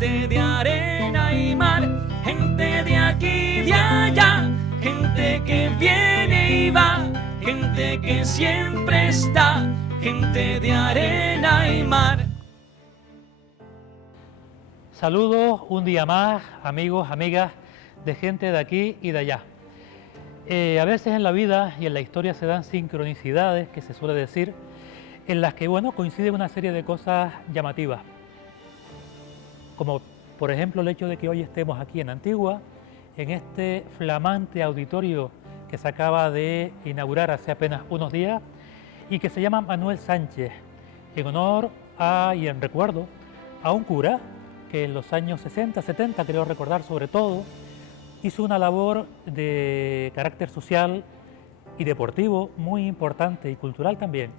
gente de arena y mar, gente de aquí y de allá, gente que viene y va, gente que siempre está, gente de arena y mar. Saludos un día más, amigos, amigas, de gente de aquí y de allá. A veces en la vida y en la historia se dan sincronicidades, que se suele decir, en las que, bueno, coinciden una serie de cosas llamativas. Como, por ejemplo, el hecho de que hoy estemos aquí en Antigua, en este flamante auditorio que se acaba de inaugurar hace apenas unos días y que se llama Manuel Sánchez, en honor a y en recuerdo a un cura que en los años 60, 70, creo recordar sobre todo, hizo una labor de carácter social y deportivo muy importante y cultural también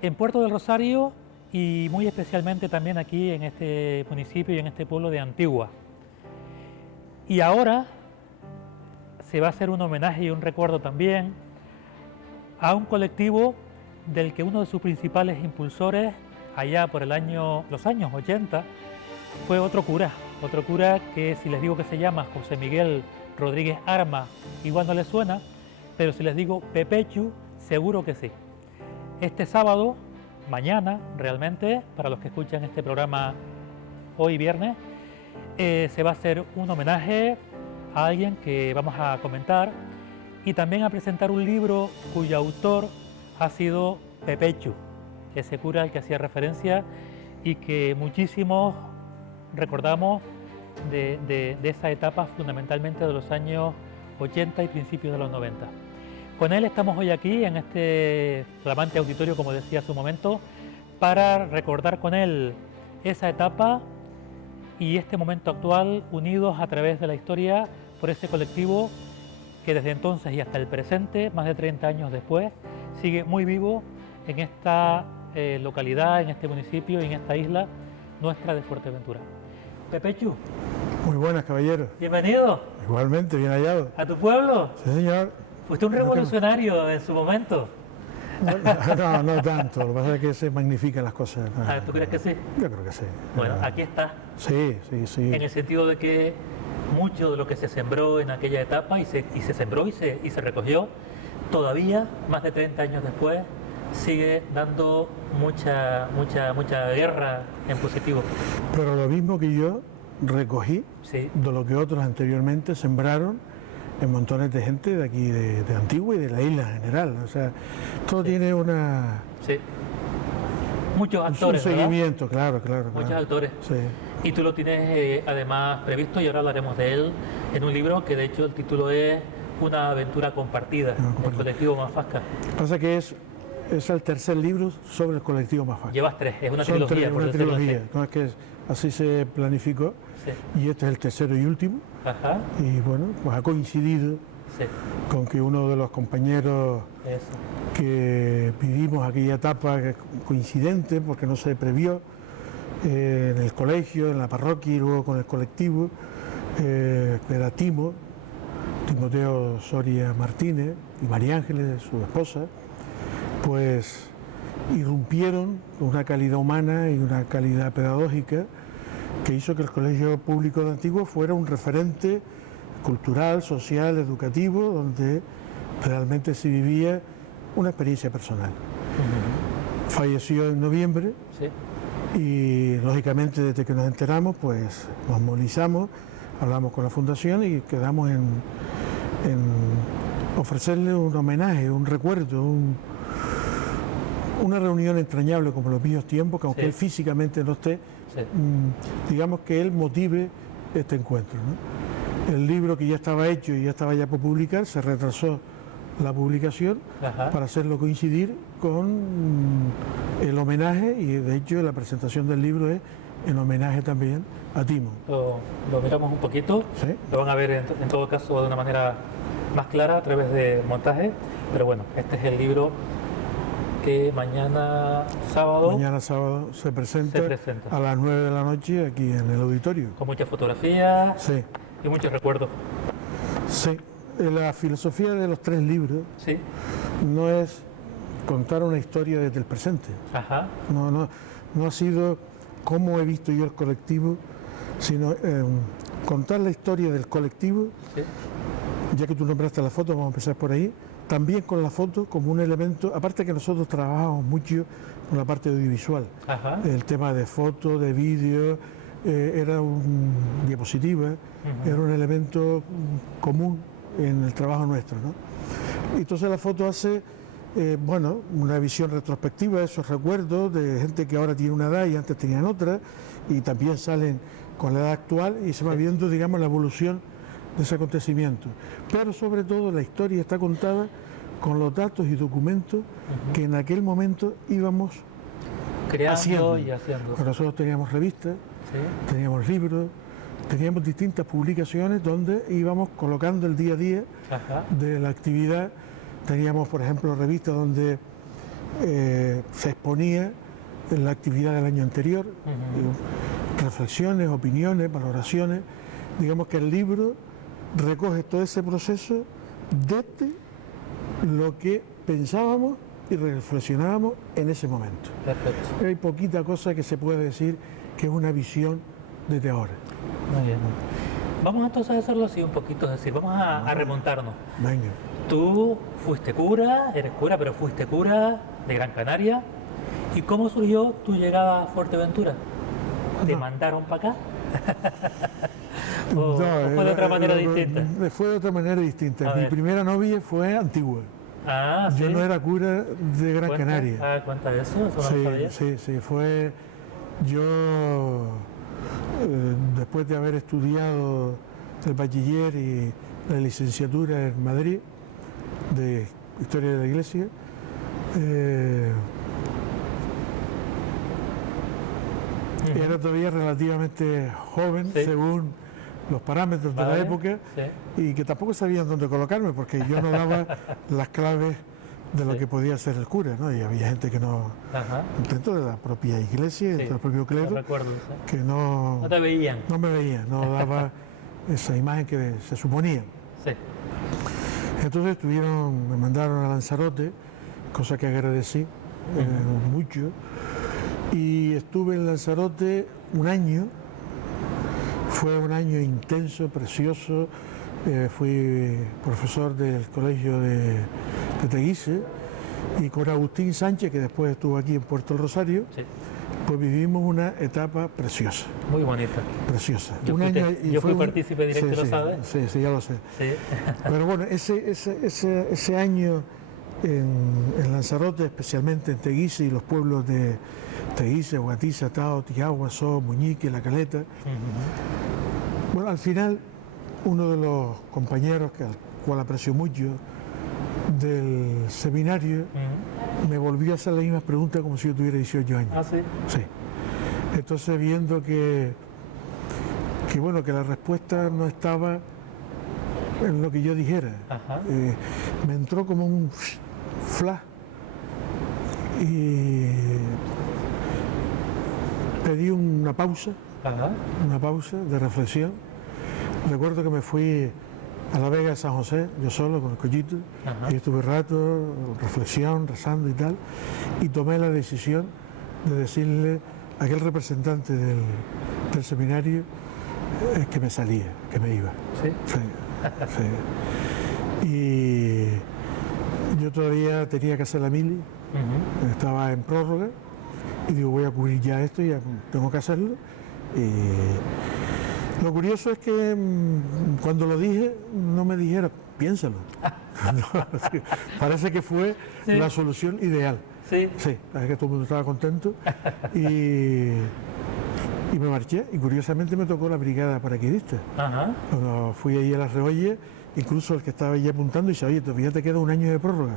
en Puerto del Rosario y muy especialmente también aquí en este municipio y en este pueblo de Antigua. Y ahora se va a hacer un homenaje y un recuerdo también a un colectivo del que uno de sus principales impulsores, allá por los años 80, fue otro cura que, si les digo que se llama José Miguel Rodríguez Arma, igual no les suena, pero si les digo Pepechu, seguro que sí. Este sábado, mañana realmente, para los que escuchan este programa hoy viernes, se va a hacer un homenaje a alguien que vamos a comentar y también a presentar un libro cuyo autor ha sido Pepechu, ese cura al que hacía referencia y que muchísimos recordamos de esa etapa, fundamentalmente de los años 80 y principios de los 90. Con él estamos hoy aquí en este flamante auditorio, como decía hace un momento, para recordar con él esa etapa y este momento actual, unidos a través de la historia por ese colectivo que desde entonces y hasta el presente, más de 30 años después, sigue muy vivo en esta localidad, en este municipio y en esta isla nuestra de Fuerteventura. Pepechu. Muy buenas, caballero. Bienvenido. Igualmente, bien hallado. ¿A tu pueblo? Sí, señor. Fuiste un revolucionario en su momento. No tanto, lo que pasa es que se magnifican las cosas. ¿Tú crees que sí? Yo creo que sí. Bueno, aquí está. Sí. En el sentido de que mucho de lo que se sembró en aquella etapa y se sembró y se recogió, todavía, más de 30 años después, sigue dando mucha guerra en positivo. Pero lo mismo que yo recogí Sí. de lo que otros anteriormente sembraron en montones de gente de aquí, de Antigua y de la isla en general. O sea, todo tiene una... Sí. Muchos actores, un ¿verdad? seguimiento, claro. Muchos actores. Sí. Y tú lo tienes además previsto, y ahora hablaremos de él, en un libro que de hecho el título es Una aventura compartida, el colectivo Mafasca. Lo que pasa es que es el tercer libro sobre el colectivo Mafasca. Llevas 3, es una Son trilogía, por una decirlo trilogía, así. no es que así se planificó, Sí. y este es el tercero y último, Ajá, y bueno, pues ha coincidido sí, con que uno de los compañeros eso. que vivimos aquella etapa que es coincidente, porque no se previó, en el colegio, en la parroquia y luego con el colectivo, que era Timoteo Soria Martínez y María Ángeles, su esposa, pues irrumpieron con una calidad humana y una calidad pedagógica que hizo que el Colegio Público de Antigua fuera un referente cultural, social, educativo, donde realmente se vivía una experiencia personal. Falleció en noviembre Sí. y lógicamente desde que nos enteramos pues nos movilizamos, hablamos con la fundación y quedamos en ofrecerle un homenaje, un recuerdo, una reunión entrañable como los viejos tiempos, que aunque Sí. él físicamente no esté, Sí. digamos que él motive este encuentro, ¿no? El libro que ya estaba hecho y ya estaba ya por publicar, se retrasó la publicación Ajá. para hacerlo coincidir con el homenaje, y de hecho la presentación del libro es en homenaje también a Timo. Lo miramos un poquito, ¿Sí? lo van a ver en todo caso de una manera más clara a través de montaje, pero bueno, este es el libro que mañana sábado, Se presenta presenta. a las 9 de la noche aquí en el auditorio. con muchas fotografías Sí, y muchos recuerdos. sí. La filosofía de los 3 libros Sí, no es contar una historia desde el presente. ajá, No ha sido cómo he visto yo el colectivo sino contar la historia del colectivo. Sí. Ya que tú nombraste la foto, vamos a empezar por ahí. También con la foto como un elemento, aparte que nosotros trabajamos mucho con la parte audiovisual, Ajá. el tema de foto, de vídeo, era un diapositiva, era un elemento común en el trabajo nuestro, ¿no? Y entonces la foto hace, bueno, una visión retrospectiva de esos recuerdos de gente que ahora tiene una edad y antes tenían otra, y también salen con la edad actual y se va viendo, digamos, la evolución de ese acontecimiento. Pero sobre todo la historia está contada con los datos y documentos que en aquel momento íbamos Creando haciendo. y haciendo. Pues nosotros teníamos revistas, Sí. teníamos libros, teníamos distintas publicaciones donde íbamos colocando el día a día Ajá. de la actividad. Teníamos, por ejemplo, revistas donde se exponía la actividad del año anterior, reflexiones, opiniones, valoraciones. Digamos que el libro recoge todo ese proceso desde lo que pensábamos y reflexionábamos en ese momento. Perfecto. Hay poquita cosa que se puede decir que es una visión desde ahora. Muy bien. Vamos entonces a hacerlo así un poquito, es decir, vamos a remontarnos. Venga. Tú fuiste cura, eres cura, pero fuiste cura de Gran Canaria. ¿Y cómo surgió tu llegada a Fuerteventura? ¿Te mandaron para acá? ¿O fue de otra manera distinta? Fue de otra manera distinta. A Mi ver. primera novia fue Antigua. Ah, sí. Yo no era cura de Gran ¿Cuenta? Canaria. Ah, cuenta eso, eso no lo sabía. Sí, fue yo después de haber estudiado el bachiller y la licenciatura en Madrid de Historia de la Iglesia, era todavía relativamente joven, Sí. según los parámetros de la Vale, época, sí. y que tampoco sabían dónde colocarme, porque yo no daba las claves de lo Sí. que podía ser el cura, ¿no? Y había gente que no, Ajá. dentro de la propia iglesia, Sí, dentro del propio lo clero, recuerdo, sí. que no No te veían. me veía, no daba esa imagen que se suponía. Sí. Entonces me mandaron a Lanzarote, cosa que agradecí mucho, y estuve en Lanzarote un año. Fue un año intenso, precioso. Fui profesor del colegio de Teguise, y con Agustín Sánchez, que después estuvo aquí en Puerto del Rosario, Sí. pues vivimos una etapa preciosa, Muy bonita. preciosa. Yo Un fui año, yo fui partícipe directo, ¿lo sabes? Sí, ya lo sé. Sí. Pero bueno, ese año en Lanzarote, especialmente en Teguise y los pueblos de Teguise, Guatiza, Tao, Tiagua, So, Muñique, La Caleta. Bueno, al final, uno de los compañeros, al cual aprecio mucho, del seminario, me volvió a hacer la misma pregunta como si yo tuviera 18 años. Ah, sí. Sí. Entonces, viendo que bueno, que la respuesta no estaba en lo que yo dijera, Ajá. me entró como un flash y pedí una pausa Ajá. de reflexión. Recuerdo que me fui a la Vega de San José, yo solo, con el collito, Ajá. y estuve rato, reflexión, rezando y tal, y tomé la decisión de decirle a aquel representante del seminario que me salía, que me iba. Sí. Sí, sí. Y yo todavía tenía que hacer la mili, estaba en prórroga, y digo, voy a cubrir ya esto, ya tengo que hacerlo. Y lo curioso es que cuando lo dije, no me dijeron, piénsalo. No, parece que fue Sí. la solución ideal. Sí. Sí, es que todo el mundo estaba contento y me marché, y curiosamente me tocó la brigada paracaidista. Ajá. Cuando fui ahí a las Reolles, incluso el que estaba allí apuntando dice, oye, todavía te queda un año de prórroga,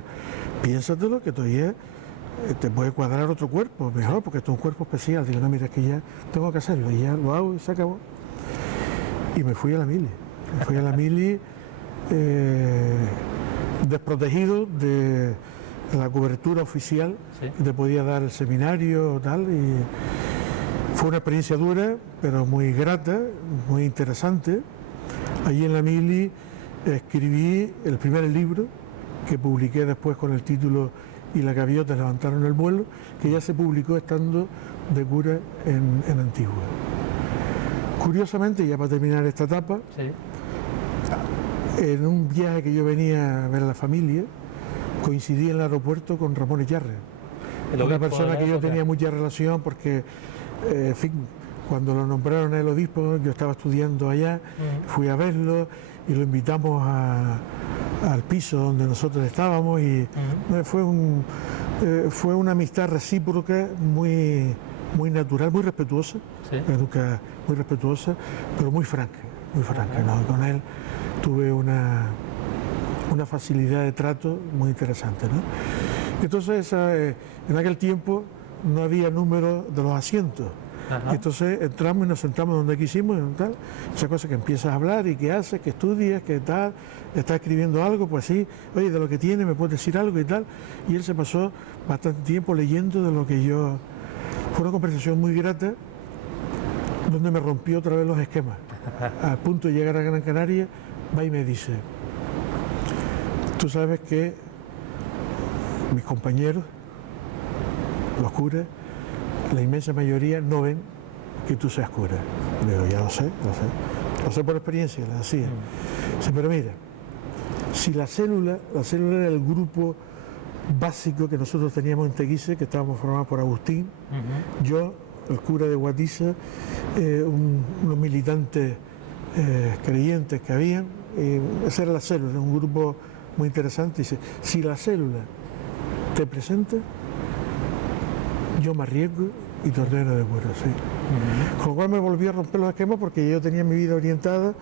piénsatelo que todavía te puede cuadrar otro cuerpo, mejor, porque esto es un cuerpo especial. Digo, no, mira, es que ya tengo que hacerlo, y ya lo hago y se acabó. Y me fui a la mili, desprotegido de la cobertura oficial Sí. que te podía dar el seminario tal, y fue una experiencia dura, pero muy grata, muy interesante. Allí en la mili escribí el primer libro que publiqué después con el título Y la gaviota levantaron el vuelo, que ya se publicó estando de cura en Antigua. Curiosamente, ya para terminar esta etapa, Sí. en un viaje que yo venía a ver a la familia, coincidí en el aeropuerto con Ramón Echarre, El una obispo de persona la que yo época. tenía mucha relación porque, en fin, cuando lo nombraron el obispo, yo estaba estudiando allá, fui a verlo y lo invitamos al piso donde nosotros estábamos y fue una amistad recíproca muy, muy natural, muy respetuosa, Sí. nunca muy respetuosa, pero muy franca, ¿no? Con él tuve una facilidad de trato muy interesante, ¿no? Entonces, en aquel tiempo no había número de los asientos. Ajá. Entonces entramos y nos sentamos donde quisimos, tal. Esa cosa que empiezas a hablar y qué haces, qué estudias, qué tal, estás escribiendo algo, pues sí, oye, de lo que tiene, me puedes decir algo y tal. Y él se pasó bastante tiempo leyendo de lo que yo. Fue una conversación muy grata, donde me rompió otra vez los esquemas. Al punto de llegar a Gran Canaria, va y me dice, tú sabes que mis compañeros, los curas, la inmensa mayoría no ven que tú seas cura. Le digo, ya lo sé por experiencia, le decía. Dice, pero mira, si la célula era el grupo básico que nosotros teníamos en Teguise, que estábamos formados por Agustín, yo, el cura de Guatiza, unos militantes creyentes que habían, esa era la célula, un grupo muy interesante. Dice, si la célula te presenta, yo me arriesgo y te ordeno de cura, sí. Con lo cual me volví a romper los esquemas porque yo tenía mi vida orientada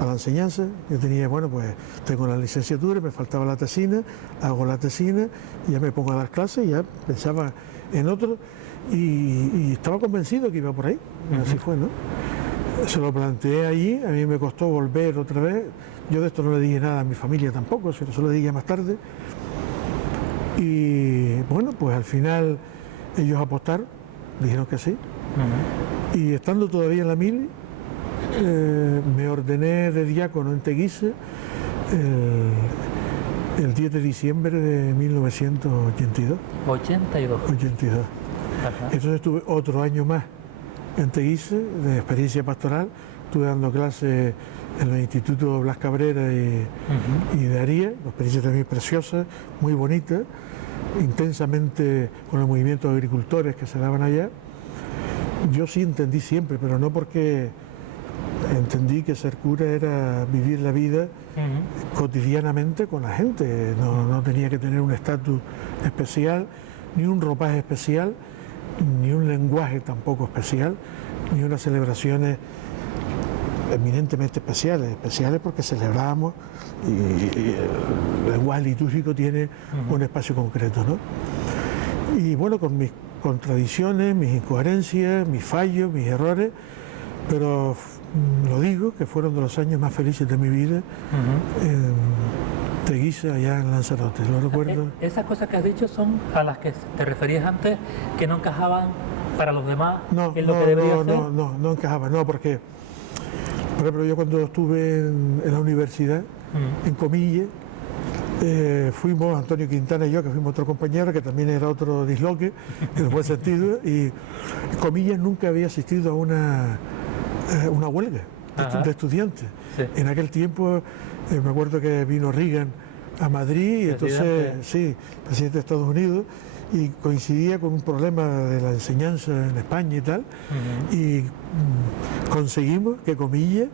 a la enseñanza. Yo tenía, bueno, pues tengo la licenciatura, me faltaba la tesina, hago la tesina, y ya me pongo a dar clases, y ya pensaba en otro y estaba convencido que iba por ahí. Así fue, ¿no? Se lo planteé allí, a mí me costó volver otra vez. Yo de esto no le dije nada a mi familia tampoco, eso lo dije más tarde. Y bueno, pues al final ellos apostaron, dijeron que sí. Y estando todavía en la mili, me ordené de diácono en Teguise el 10 de diciembre de 1982. 82. 82. Ajá. Entonces estuve otro año más en Teguise, de experiencia pastoral. Estuve dando clases en los institutos Blas Cabrera y de Aría, una experiencia también preciosa, muy bonita, intensamente con el movimiento de agricultores que se daban allá. Yo sí entendí siempre, pero no porque entendí que ser cura era vivir la vida cotidianamente con la gente, no tenía que tener un estatus especial, ni un ropaje especial, ni un lenguaje tampoco especial, ni unas celebraciones eminentemente especiales porque celebramos y el lenguaje litúrgico tiene un espacio concreto, ¿no? Y bueno, con mis contradicciones, mis incoherencias, mis fallos, mis errores, pero lo digo, que fueron de los años más felices de mi vida en Teguise, allá en Lanzarote, lo recuerdo. Esas cosas que has dicho son a las que te referías antes, que no encajaban para los demás en lo que debería ser. No encajaba, no, porque, por ejemplo, yo cuando estuve en la universidad, en Comillas, fuimos, Antonio Quintana y yo, que fuimos otro compañero, que también era otro disloque, en el buen sentido, y Comillas nunca había asistido a una huelga de estudiantes. Sí. En aquel tiempo, me acuerdo que vino Reagan a Madrid, y entonces, sí, presidente de Estados Unidos, y coincidía con un problema de la enseñanza en España y tal, y conseguimos que Comillas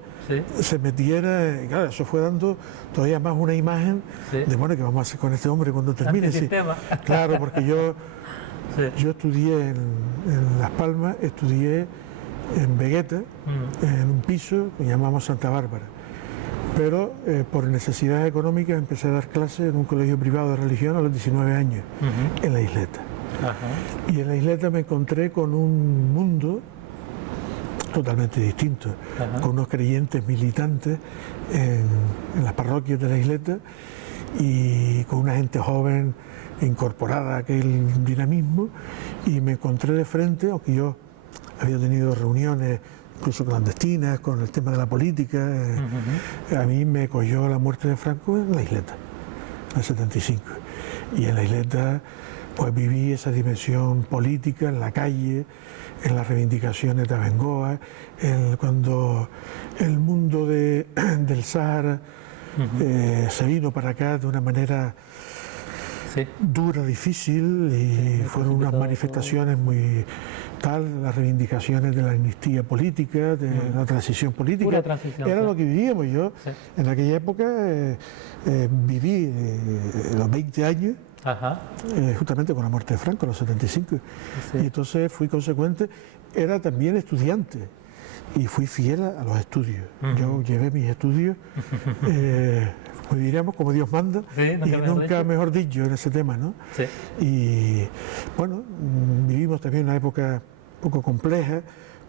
se metiera, y claro, eso fue dando todavía más una imagen de, bueno, ¿qué vamos a hacer con este hombre cuando termine? Sí, claro, porque yo estudié en Las Palmas, estudié en Vegueta, en un piso que llamamos Santa Bárbara, pero por necesidades económicas empecé a dar clases en un colegio privado de religión a los 19 años, en la Isleta. Y en la Isleta me encontré con un mundo totalmente distinto, con unos creyentes militantes en las parroquias de la Isleta y con una gente joven incorporada a aquel dinamismo, y me encontré de frente, aunque yo había tenido reuniones incluso clandestinas con el tema de la política, a mí me cogió la muerte de Franco en la Isleta, en el 75, y en la Isleta pues viví esa dimensión política en la calle, en las reivindicaciones de Abengoa, cuando el mundo del Sáhara se vino para acá de una manera dura, difícil, y fueron unas manifestaciones muy tal, las reivindicaciones de la amnistía política, de la transición política. Pura transición, era lo que vivíamos. Yo en aquella época viví los 20 años, justamente con la muerte de Franco, los 75, y entonces fui consecuente. Era también estudiante y fui fiel a los estudios. Yo llevé mis estudios, pues diríamos, como Dios manda, y nunca mejor dicho en ese tema, ¿no? Y bueno, vivimos también una época un poco compleja,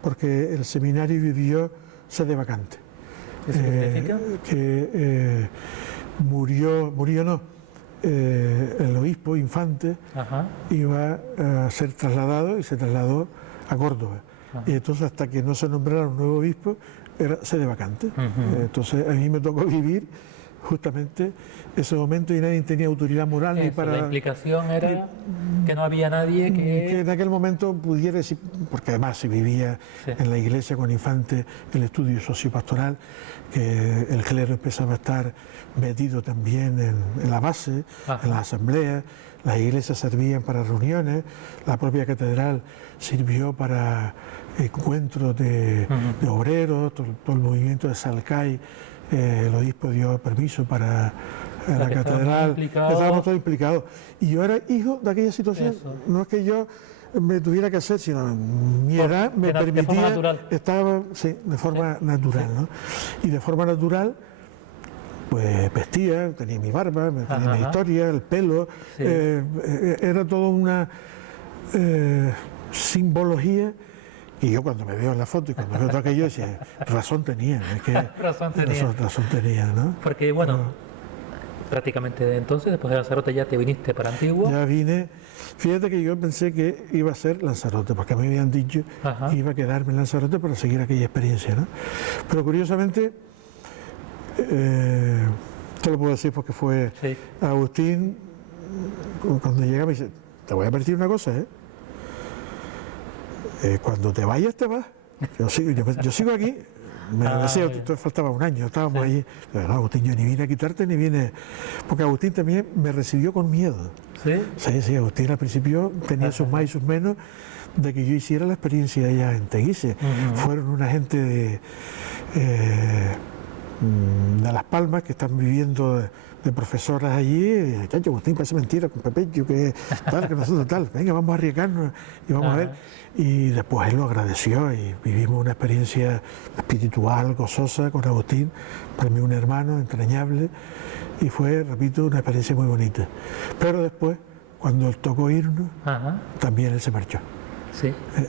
porque el seminario vivió sede vacante. ¿Eso qué significa? Que murió no, el obispo Infante iba a ser trasladado, y se trasladó a Córdoba. Y entonces, hasta que no se nombrara un nuevo obispo, era sede vacante. Entonces a mí me tocó vivir justamente ese momento, y nadie tenía autoridad moral ni para... La implicación era que no había nadie que en aquel momento pudiera decir, porque además se vivía en la iglesia con Infante el estudio sociopastoral, que el clero empezaba a estar metido también en la base, en la asamblea, las iglesias servían para reuniones, la propia catedral sirvió para encuentros de obreros, todo el movimiento de Salcay. El obispo dio permiso para la catedral, estábamos todos implicados. Y yo era hijo de aquella situación. No es que yo me tuviera que hacer, sino mi edad me permitía, estaba de forma natural, ¿no? Y de forma natural, pues vestía, tenía mi barba, tenía mi historia, el pelo, era toda una simbología. Y yo, cuando me veo en la foto y cuando veo todo aquello, decía, razón tenía, razón tenía, ¿no? Porque, bueno, prácticamente entonces, después de Lanzarote, ya te viniste para Antigua. Ya vine. Fíjate que yo pensé que iba a ser Lanzarote, porque me habían dicho que iba a quedarme en Lanzarote para seguir aquella experiencia, ¿no? Pero curiosamente, te lo puedo decir porque fue Agustín, cuando llega me dice, te voy a advertir una cosa, cuando te vayas, te vas. Yo sigo aquí. Me decía, faltaba un año, estábamos allí. Pero no, Agustín, yo ni vine a quitarte ni vine. Porque Agustín también me recibió con miedo. Sí, Agustín al principio tenía sus más y sus menos de que yo hiciera la experiencia allá en Teguise. Fueron una gente de Las Palmas que están viviendo de profesoras allí, y chacho, Agustín, parece mentira con Pepecho, que tal, que nosotros tal, venga, vamos a arriesgarnos y vamos a ver. Y después él lo agradeció y vivimos una experiencia espiritual, gozosa con Agustín, para mí un hermano entrañable, y fue, repito, una experiencia muy bonita. Pero después, cuando él tocó irnos, también él se marchó.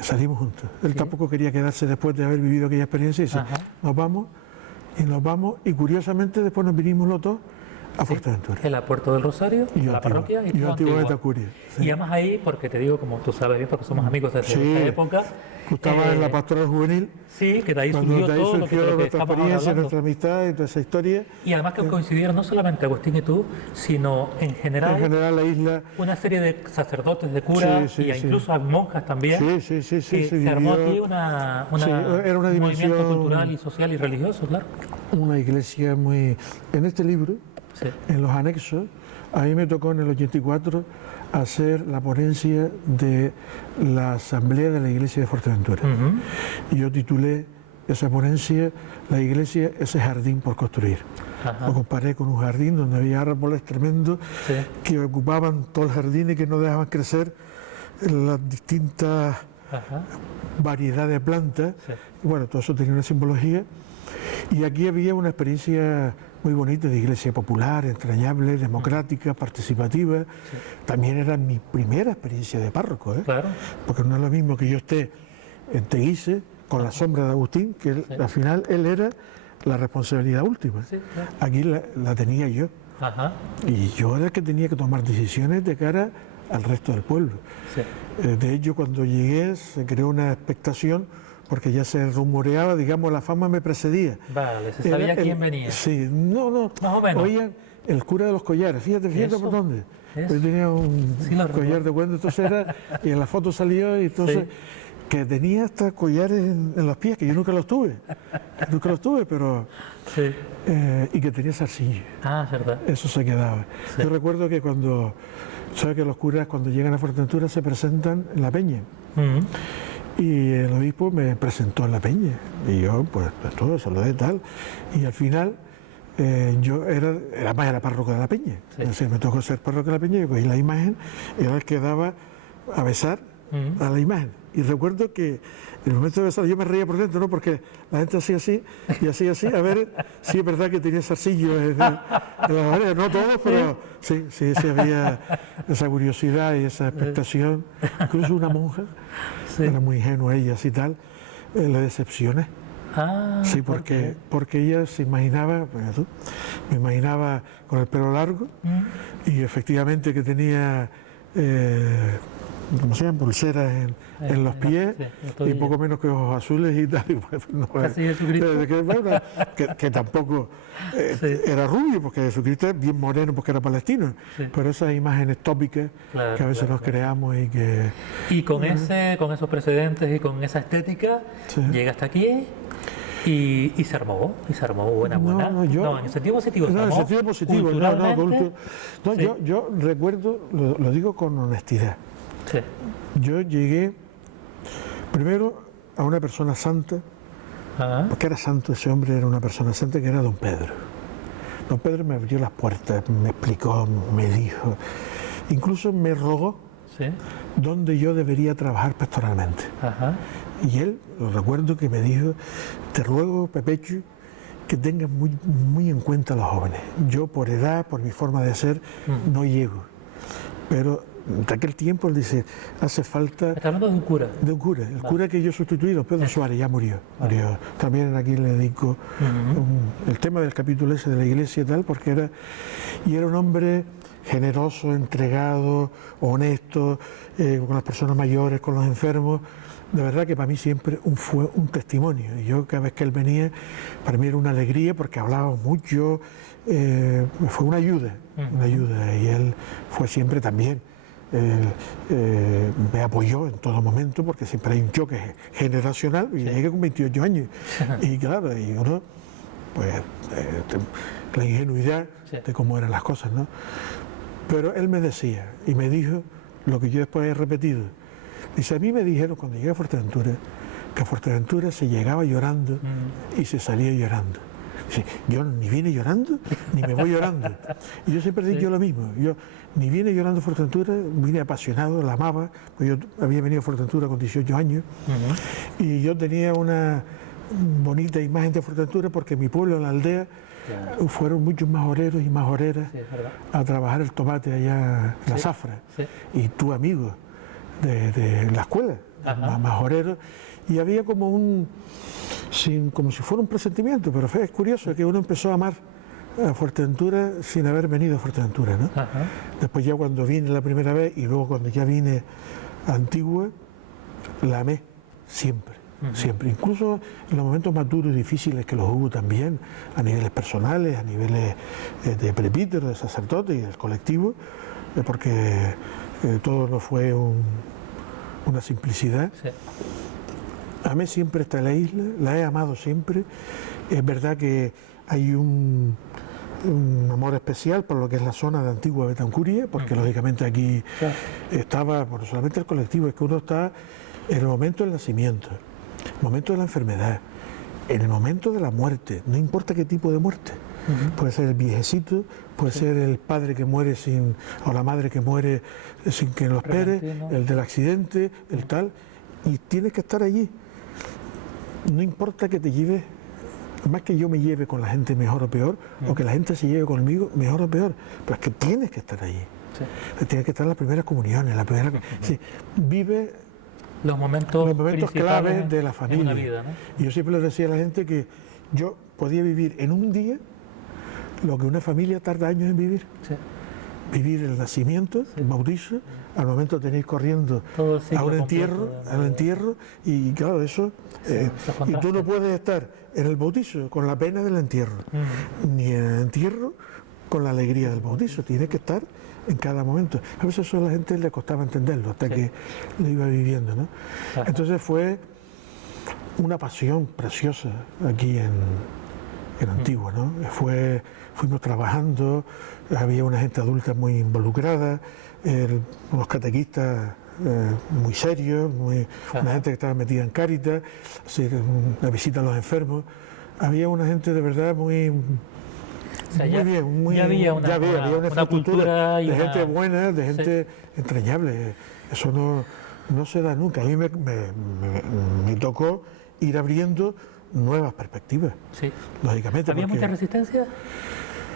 Salimos juntos. Él tampoco quería quedarse después de haber vivido aquella experiencia, y dice, nos vamos, y curiosamente después nos vinimos los dos a Fuerteventura. En la Puerto del Rosario, y la parroquia, y yo Antigua de Tacuria. Y además ahí, porque te digo, como tú sabes bien, porque somos amigos desde esa época. Tú estabas en la pastoral juvenil. Sí, que de ahí surgió todo lo que nuestra experiencia, nuestra amistad y toda esa historia. Y además que coincidieron no solamente Agustín y tú, sino en general la isla. Una serie de sacerdotes, de curas, y incluso monjas también. Sí. Se armó aquí era una un dimensión, movimiento cultural y social y religioso, claro. Una iglesia muy... En este libro, en los anexos, a mí me tocó en el 84 hacer la ponencia de la asamblea de la iglesia de Fuerteventura. Y yo titulé esa ponencia, la iglesia, ese jardín por construir. Lo comparé con un jardín donde había árboles tremendos que ocupaban todo el jardín y que no dejaban crecer las distintas variedades de plantas. Y bueno, todo eso tenía una simbología. Y aquí había una experiencia muy bonita de iglesia popular, entrañable, democrática, participativa. También era mi primera experiencia de párroco, Claro. Porque no es lo mismo que yo esté en Teguise con la sombra de Agustín, que al final él era la responsabilidad última. Aquí la tenía yo. Y yo era el que tenía que tomar decisiones de cara al resto del pueblo. De hecho, cuando llegué se creó una expectación, porque ya se rumoreaba, digamos, la fama me precedía. Vale, se sabía quién venía. Sí, no. Más o menos. Oían el cura de los collares, fíjate Eso, por dónde. eso. Yo tenía un Sí, lo collar recuerdo. de cuento, entonces era, y en la foto salió, y entonces, Sí. que tenía hasta collares en los pies, que yo nunca los tuve, pero, Sí. y que tenía zarcillo, Ah, es verdad. eso se quedaba. Sí. Yo recuerdo que cuando, sabes que los curas cuando llegan a Fuerteventura se presentan en la peña, y el obispo me presentó en la peña, y yo pues todo, saludé y tal, y al final yo era párroco de la peña, Sí. es decir, me tocó ser párroco de la peña, yo cogí la imagen, y era el que daba a besar a la imagen. Y recuerdo que en el momento de besar yo me reía por dentro, ¿no? Porque la gente hacía así y hacía así, a ver si es verdad que tenía zarcillo en las orejas, no todos, pero sí había esa curiosidad y esa expectación. Incluso una monja, Sí. era muy ingenua ella, así tal, le decepcioné. Ah, Sí, ¿por porque ella se imaginaba, bueno, tú, me imaginaba con el pelo largo y efectivamente que tenía, ¿cómo se llaman? Pulseras en los pies sí, en el y tobillo. poco menos que ojos azules y tal. Y pues, no, Casi Jesucristo. bueno, que tampoco Sí. era rubio, porque Jesucristo es bien moreno porque era palestino, Sí. pero esas imágenes tópicas Claro, que a veces claro, nos creamos y que... Y con esos precedentes y con esa estética, Sí. llega hasta aquí y se armó buena. No, yo- en el sentido positivo. se No, en el armó sentido positivo, culturalmente. no, Sí. yo recuerdo, lo digo con honestidad, Sí. yo llegué primero a una persona santa, Ah, porque era santo, ese hombre era una persona santa, que era don Pedro. Don Pedro me abrió las puertas, me explicó, me dijo, incluso me rogó sí. dónde yo debería trabajar pastoralmente. Ajá. Y él, lo recuerdo que me dijo, te ruego, Pepecho, que tengas muy, muy en cuenta a los jóvenes. Yo por edad, por mi forma de ser, no llego. Pero de aquel tiempo él dice, hace falta Está hablando de un cura. de un cura. El cura que yo sustituí, don Pedro Suárez, ya murió. También aquí le dedico el tema del capítulo ese de la iglesia y tal, porque era un hombre generoso, entregado, honesto, con las personas mayores, con los enfermos. De verdad que para mí siempre fue un testimonio. Y yo cada vez que él venía, para mí era una alegría porque hablábamos mucho, fue una ayuda. Y él fue siempre también. Me apoyó en todo momento porque siempre hay un choque generacional y llegué con 28 años. Y claro, y uno, pues, la ingenuidad Sí. de cómo eran las cosas, ¿no? Pero él me decía y me dijo lo que yo después he repetido. Dice, a mí me dijeron cuando llegué a Fuerteventura que a Fuerteventura se llegaba llorando y se salía llorando. Dice, yo ni vine llorando ni me voy llorando. Y yo siempre digo lo mismo. Yo ni vine llorando a Fuerteventura, vine apasionado, la amaba, pues yo había venido a Fuerteventura con 18 años y yo tenía una bonita imagen de Fuerteventura porque mi pueblo, la aldea, Claro. fueron muchos más oreros y más oreras Sí, es verdad. a trabajar el tomate allá en la zafra. Sí. Y tú, amigo, de la escuela, más oreros, y había como como si fuera un presentimiento, pero es curioso que uno empezó a amar a Fuerteventura sin haber venido a Fuerteventura, ¿no? Ajá. Después ya cuando vine la primera vez y luego cuando ya vine a Antigua, la amé siempre. Siempre, incluso en los momentos más duros y difíciles que los hubo también, a niveles personales, a niveles de presbítero, de sacerdote y del colectivo, porque todo no fue una simplicidad. Sí. Amé siempre esta la isla, la he amado siempre. Es verdad que hay un amor especial por lo que es la zona de Antigua Betancuria, porque lógicamente aquí estaba, no solamente el colectivo, es que uno está en el momento del nacimiento, en el momento de la enfermedad, en el momento de la muerte, no importa qué tipo de muerte. Puede ser el viejecito, puede ser el padre que muere o la madre que muere sin que lo espere, Repentino. el del accidente, el tal, y tienes que estar allí. No importa que te lleves, más que yo me lleve con la gente mejor o peor, o que la gente se lleve conmigo mejor o peor, pero es que tienes que estar allí. Sí. Tienes que estar en las primeras comuniones, sí, vive Los momentos claves principales de la en familia. una vida, ¿no? Y yo siempre le decía a la gente que yo podía vivir en un día lo que una familia tarda años en vivir. Sí. Vivir el nacimiento, el bautizo, al momento tenéis corriendo Todo el ciclo a un entierro, completo de- y claro, eso, esos y tú contrastes. no puedes estar en el bautizo con la pena del entierro, ni en el entierro con la alegría del bautizo, tiene que estar en cada momento. A veces eso a la gente le costaba entenderlo hasta que lo iba viviendo, ¿no? Entonces fue una pasión preciosa aquí en Antigua, ¿no? Fuimos trabajando, había una gente adulta muy involucrada, unos catequistas muy serios, una gente que estaba metida en Cáritas, la visita a los enfermos. Había una gente de verdad muy bien, ya había una infraestructura cultura de gente buena, de gente sí. entrañable. Eso no se da nunca. A mí me tocó ir abriendo nuevas perspectivas, sí. Lógicamente. ¿Había mucha resistencia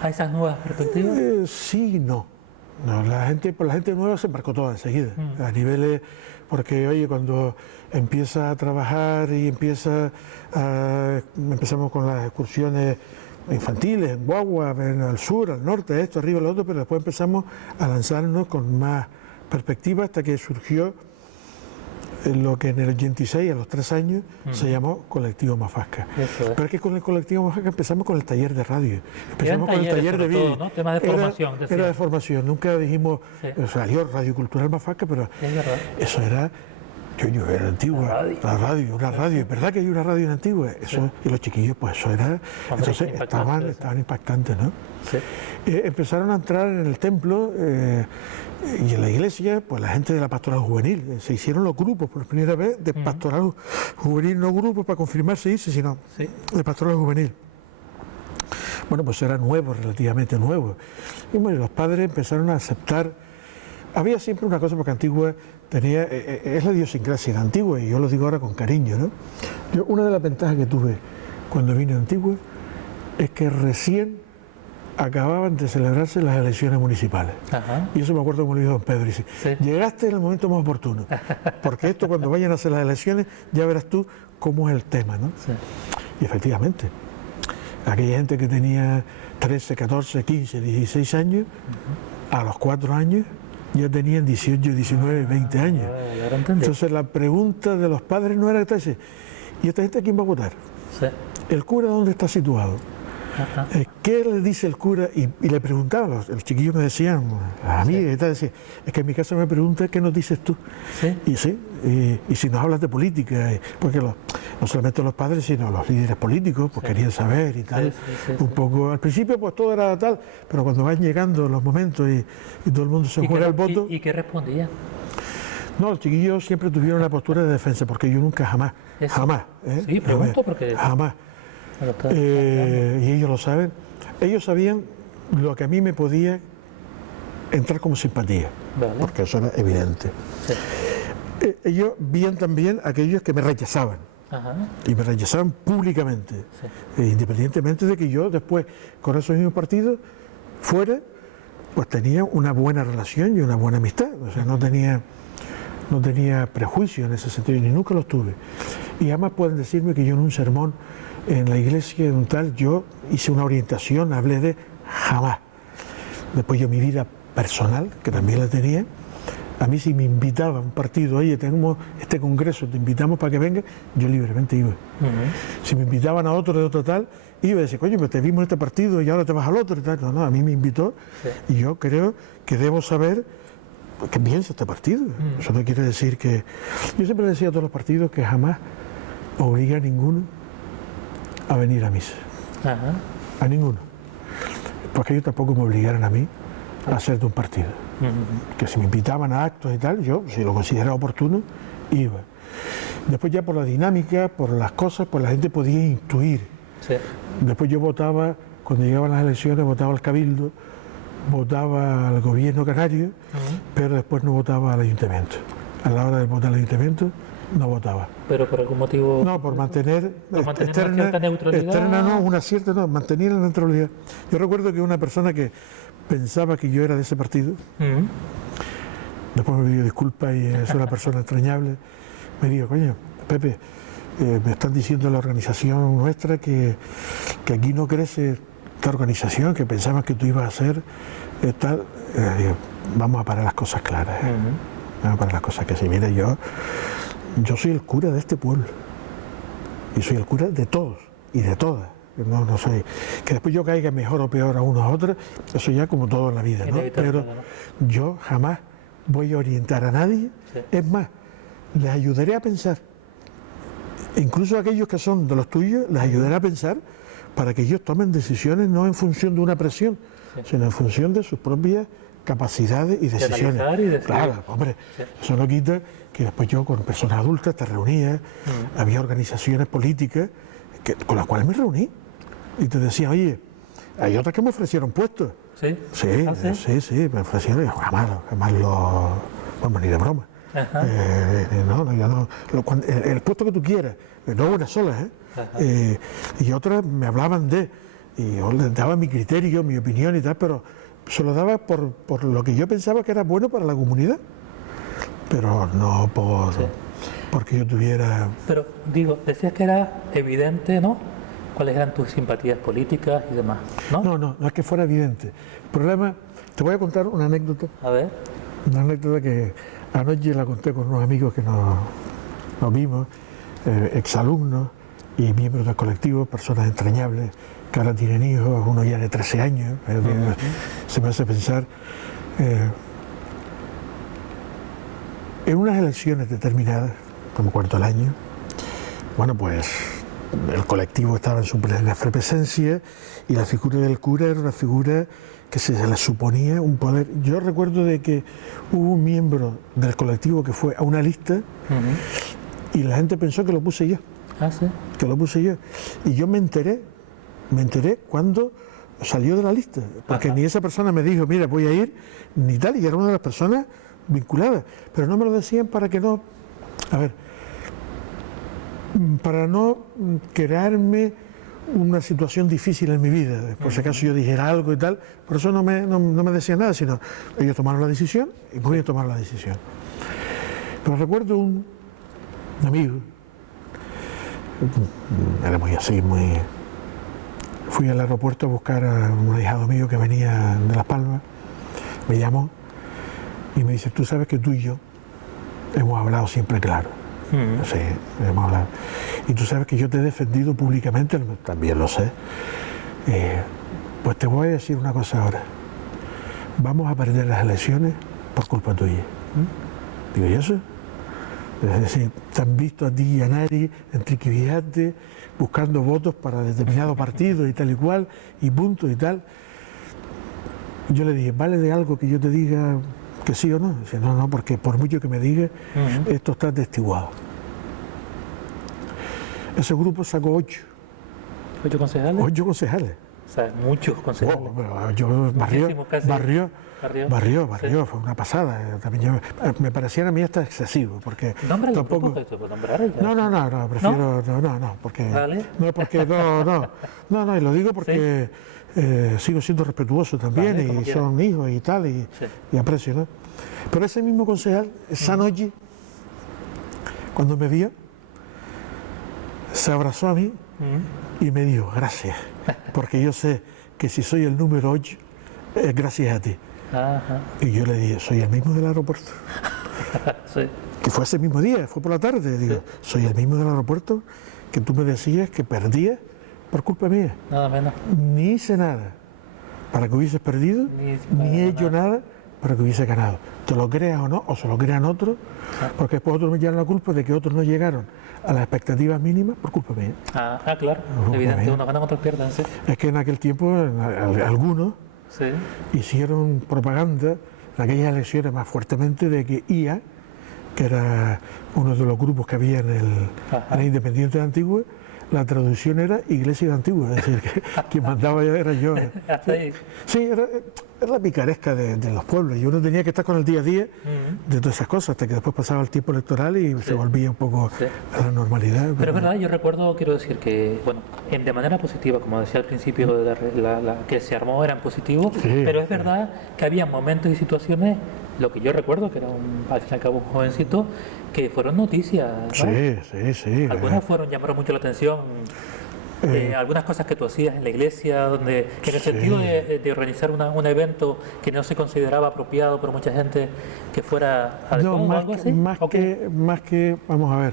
a esas nuevas perspectivas? Sí y no. La gente nueva se embarcó toda enseguida, a niveles, porque oye, cuando empieza a trabajar y empezamos con las excursiones infantiles, en guagua, al sur, al norte, esto, arriba, lo otro, pero después empezamos a lanzarnos con más perspectiva hasta que surgió lo que en el 86, a los 3 años, se llamó Colectivo Mafasca. Pero es que con el Colectivo Mafasca empezamos con el taller de radio, empezamos con el taller de vídeo. ¿No? Temas de formación. Era de formación, nunca dijimos, salió Radio Cultural Mafasca, pero eso era... Yo era Antigua, una radio, es verdad que hay una radio en Antigua, eso, y los chiquillos, pues eso era, entonces estaban impactantes, ¿no? Sí. Empezaron a entrar en el templo y en la iglesia, pues la gente de la pastoral juvenil, se hicieron los grupos por primera vez de pastoral juvenil, no grupos para confirmarse, sino de pastoral juvenil. Bueno, pues era nuevo, relativamente nuevo. Y bueno, los padres empezaron a aceptar. Había siempre una cosa, porque Antigua tenía, es la idiosincrasia de Antigua, y yo lo digo ahora con cariño, ¿no? Una de las ventajas que tuve cuando vine a Antigua es que recién acababan de celebrarse las elecciones municipales. Y eso me acuerdo como lo dijo don Pedro, dice, llegaste en el momento más oportuno, porque esto cuando vayan a hacer las elecciones ya verás tú cómo es el tema, ¿no? Sí. Y efectivamente, aquella gente que tenía 13, 14, 15, 16 años, a los 4 años ya tenían 18, 19, 20 años. Entonces la pregunta de los padres no era esta, ¿y esta gente a quién va a votar? Sí. ¿El cura dónde está situado? ¿Qué le dice el cura? Y le preguntaban, los chiquillos me decían, a mí, es que en mi casa me pregunta qué nos dices tú. ¿Sí? Y si nos hablas de política, porque no solamente los padres, sino los líderes políticos, pues querían saber y tal. Un poco, al principio pues todo era tal, pero cuando van llegando los momentos y todo el mundo se juega el voto. ¿Y qué respondían? No, los chiquillos siempre tuvieron una postura de defensa, porque yo nunca, jamás. Sí, pregunto porque... Jamás. Y ellos lo saben. Ellos sabían lo que a mí me podía entrar como simpatía, porque eso era evidente. Ellos veían también aquellos que me rechazaban, y me rechazaban públicamente, independientemente de que yo después, con esos mismos partidos, fuera, pues tenía una buena relación y una buena amistad. O sea, no tenía prejuicios en ese sentido, ni nunca los tuve. Y además pueden decirme que yo en un sermón en la iglesia, en un tal, yo hice una orientación, hablé de jamás. Después yo mi vida personal, que también la tenía, a mí si me invitaba a un partido, oye, tenemos este congreso, te invitamos para que venga, yo libremente iba. Si me invitaban a otro de otro tal, iba y decía, coño, pero te vimos en este partido y ahora te vas al otro y tal. No, a mí me invitó y yo creo que debo saber qué piensa este partido. Eso no quiere decir que... Yo siempre decía a todos los partidos que jamás obliga a ninguno a venir a misa. A ninguno. Porque ellos tampoco me obligaron a mí a ser de un partido. Que si me invitaban a actos y tal, yo, si lo consideraba oportuno, iba. Después ya por la dinámica, por las cosas, pues la gente podía intuir. Después yo votaba, cuando llegaban las elecciones, votaba al Cabildo, votaba al gobierno canario, pero después no votaba al ayuntamiento. A la hora de votar al ayuntamiento, no votaba. ¿Pero por algún motivo? No, por mantener una cierta neutralidad. Mantener la neutralidad. Yo recuerdo que una persona que pensaba que yo era de ese partido, después me pidió disculpas y es una persona entrañable, me dijo, coño, Pepe, me están diciendo en la organización nuestra que aquí no crece esta organización, que pensaban que tú ibas a hacer tal. Digo, vamos a parar las cosas claras. Vamos a parar las cosas que sí. Mira, yo soy el cura de este pueblo y soy el cura de todos y de todas. no soy, que después yo caiga mejor o peor a unos a otros, eso ya como todo en la vida, ¿no? Pero yo jamás voy a orientar a nadie, es más, les ayudaré a pensar, incluso aquellos que son de los tuyos, les ayudaré a pensar para que ellos tomen decisiones no en función de una presión, sino en función de sus propias capacidades y decisiones. Claro, hombre, eso no quita que después yo con personas adultas te reunías, había organizaciones políticas con las cuales me reuní y te decía, oye, hay otras que me ofrecieron puestos. Sí, sí, me ofrecieron, y jamás lo, vamos, ni de broma. El puesto que tú quieras, no una sola, y otras me hablaban y yo les daba mi criterio, mi opinión y tal, pero se lo daba por lo que yo pensaba que era bueno para la comunidad, pero no porque yo tuviera... Pero digo, decías que era evidente, ¿no?, cuáles eran tus simpatías políticas y demás, ¿no? No es que fuera evidente. El problema, te voy a contar una anécdota. A ver. Una anécdota que anoche la conté con unos amigos que nos vimos, exalumnos y miembros del colectivo, personas entrañables, que ahora tienen hijos, uno ya de 13 años, se me hace pensar, en unas elecciones determinadas, como cuarto del año, bueno, pues el colectivo estaba en su plena efervescencia y la figura del cura era una figura que se le suponía un poder. Yo recuerdo de que hubo un miembro del colectivo que fue a una lista y la gente pensó que lo puse yo. Ah, sí. Que lo puse yo. Y yo me enteré cuando salió de la lista, porque ni esa persona me dijo, mira, voy a ir, ni tal, y era una de las personas vinculadas, pero no me lo decían para que no, para no crearme una situación difícil en mi vida, por si acaso yo dijera algo y tal, por eso no me decían nada, sino ellos tomaron la decisión y voy a tomar la decisión. Pero recuerdo un amigo, era muy así, fui al aeropuerto a buscar a un ahijado mío que venía de Las Palmas, me llamó y me dice, tú sabes que tú y yo hemos hablado siempre claro. Sí, hemos hablado. Y tú sabes que yo te he defendido públicamente, también lo sé. Pues te voy a decir una cosa ahora. Vamos a perder las elecciones por culpa tuya. Digo, ¿y eso? Es decir, te han visto a ti y a Nari entriquillarte, buscando votos para determinado partido y tal y cual, y punto y tal. Yo le dije, ¿vale de algo que yo te diga que sí o no? Dice, no, porque por mucho que me diga, esto está atestiguado. Ese grupo sacó 8. ¿8 concejales? 8 concejales. O sea, muchos concejales. Barrió, fue una pasada. También me parecía a mí hasta excesivo, porque ¿Nombra tampoco... los grupos? No, prefiero... No, porque... ¿Vale? No, y lo digo porque sigo siendo respetuoso también, vale, y son hijos y tal, y aprecio, ¿no? Pero ese mismo concejal, esa noche, cuando me vio, se abrazó a mí y me dijo, gracias, porque yo sé que si soy el número 8, es gracias a ti. Ajá. Y yo le dije, soy el mismo del aeropuerto. Sí. Que fue ese mismo día, fue por la tarde. Digo, soy el mismo del aeropuerto que tú me decías que perdías por culpa mía. Nada menos. Ni hice nada para que hubieses perdido, ni he hecho nada para que hubiese ganado. Te lo creas o no, o se lo crean otros, porque después otros me llevan la culpa de que otros no llegaron a las expectativas mínimas por culpa mía. Claro. Evidentemente, unos ganan, otros pierden, sí. Es que en aquel tiempo algunos hicieron propaganda en aquellas elecciones más fuertemente de que IA, que era uno de los grupos que había en la Independiente de Antigua, la traducción era Iglesia de Antigua, es decir, que quien mandaba ya era yo. Hasta ahí. Sí, era la picaresca de los pueblos, y uno tenía que estar con el día a día de todas esas cosas, hasta que después pasaba el tiempo electoral y se volvía un poco a la normalidad. Pero es verdad, yo recuerdo, quiero decir que, bueno, de manera positiva, como decía al principio, que se armó eran positivos, pero es verdad que había momentos y situaciones, lo que yo recuerdo, que era al fin y al cabo un jovencito, que fueron noticias, ¿no? Sí. Algunas llamaron mucho la atención. Algunas cosas que tú hacías en la iglesia, donde en el sentido de organizar un evento que no se consideraba apropiado por mucha gente, que fuera adecuado o algo así. Más que, vamos a ver,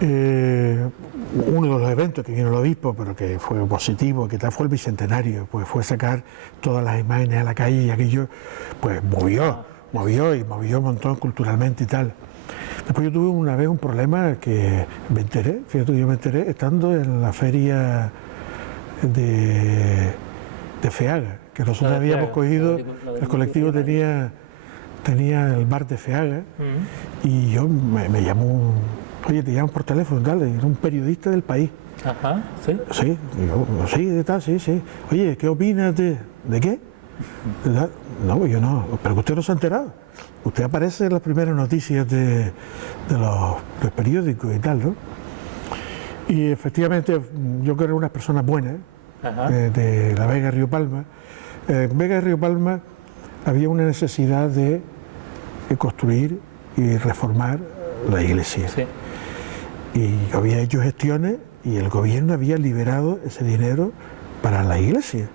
Uno de los eventos que vino el obispo, pero que fue positivo, que tal, fue el bicentenario, pues fue sacar todas las imágenes a la calle y aquello pues movió un montón culturalmente y tal. Después yo tuve una vez un problema que me enteré, fíjate que yo me enteré estando en la feria de Feaga, que nosotros habíamos cogido, el colectivo tenía el bar de Feaga, y yo me llamó oye, te llaman por teléfono, dale, era un periodista del País. Ajá, ¿sí? Sí, digo, sí, de tal, sí. Oye, ¿qué opinas de qué? ¿Verdad? No, yo no, pero que usted no se ha enterado. Usted aparece en las primeras noticias de los periódicos y tal, ¿no? Y efectivamente, yo creo que era una persona buena, de la Vega Río Palma. En Vega Río Palma había una necesidad de construir y reformar la iglesia. Sí. Y había hecho gestiones y el gobierno había liberado ese dinero para la iglesia.